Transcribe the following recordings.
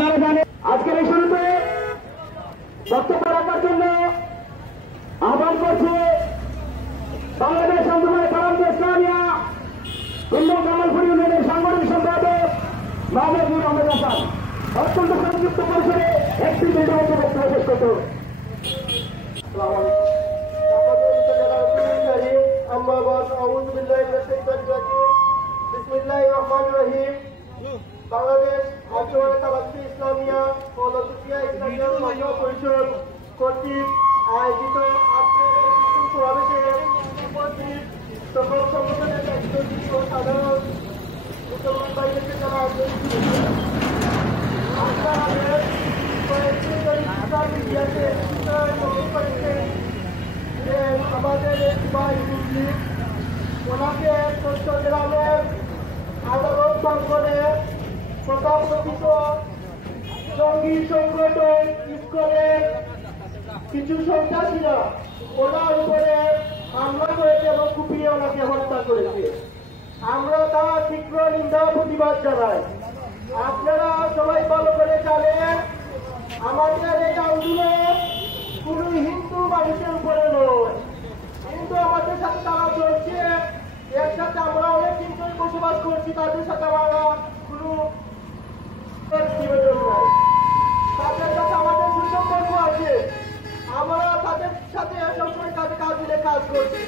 আপনারা জানেন আজকের এই শুরুতে বক্তব্য রাখার জন্য আহ্বান করছে বাংলাদেশ আন্দোলনে কালামে ইসলামিয়া হিন্দু কামালপুর ইউনিয়নের সাংগঠনিক সম্পাদক মাহমুদুর রহমান হাসান অত্যন্ত সংযুক্ত পরিসরে একটি বিন্দু বক্তব্য শেষ করত। বাংলাদেশ আন্দোলনে কালামে ইসলামিয়া ও লতিফিয়া ইসলামিয়া মহিলা পরিষদ কর্তৃক আয়োজিত আজকের বিপুল সমাবেশে উপস্থিত সকল সংগঠনের দায়িত্বশীল ও সাধারণ মুসলমান ভাইদেরকে যারা আপনাদের কয়েকটি ইসলামী ইতিহাসে বিষয় প্রকাশ করেছেন যে আমাদের ভাই মুসলিম ওনাকে চট্টগ্রামের আদালত প্রাঙ্গণে প্রতাপগঠিত জঙ্গি সংগঠন ইসকনের কিছু সন্ত্রাসীরা ওনার উপরে হামলা করেছে এবং কুপিয়ে ওনাকে হত্যা করেছে। আমরা তার তীব্র নিন্দা প্রতিবাদ জানাই। আপনারা সবাই ভালো করে জানেন আমাদের এই আন্দোলন কোন হিন্দু মানুষের উপরে নয়, কিন্তু আমাদের সাথে তারা চলছে, এর সাথে আমরা অনেক কিন্তু বসবাস করছি, তাদের সাথে আমরা কোন নিবেদন নাই, তাদের সাথে আমাদের সুসম্পর্ক আছে, আমরা তাদের সাথে সবসময় কাজে কাজ মিলে কাজ করছি।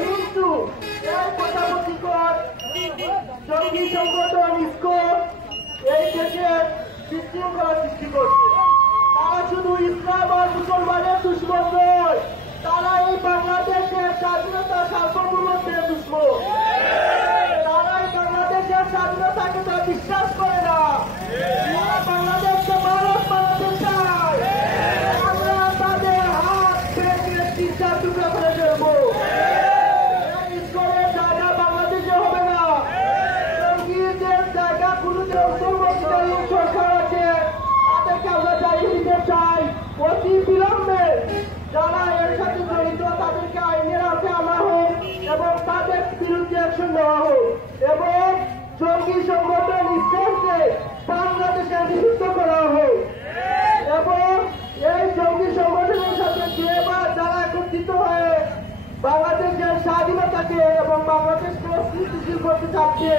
কিন্তু এই প্রজাপতিকর জঙ্গি সংগঠন ইসকন এই দেশে বিশৃঙ্খলা সৃষ্টি করছে। তারা শুধু ইসলাম আর মুসলমানের দুশ্মন নয়, তারা এই বাংলাদেশের স্বাধীনতা সার্বভৌমত্বের দুশ্মন। তারা এই বাংলাদেশের স্বাধীনতাকে তারা বিশ্বাস করে না, তারা বাংলাদেশকে ভারত বানাতে চায়। আমরা তাদের হাত ভেঙে তিনটা টুকরা করে ফেলবো। ইসকনের জায়গা বাংলাদেশে হবে না, জঙ্গিদের জায়গা কোনোদিন অন্তর্বর্তীকালীন সরকার আছে, তাদেরকে আমরা জানিয়ে দিতে চাই অতি বিলম্বে যারা এর সাথে জড়িত তাদেরকে আইনের আওতায় আনা হোক এবং তাদের বিরুদ্ধে অ্যাকশন নেওয়া হোক এবং জঙ্গি সংগঠন ইসকনকে বাংলাদেশে নিষিদ্ধ করা হোক এবং এই জঙ্গি সংগঠনের সাথে যে বা যারা একত্রিত হয়ে বাংলাদেশের স্বাধীনতাকে এবং বাংলাদেশকে অস্থিতিশীল করতে চাচ্ছে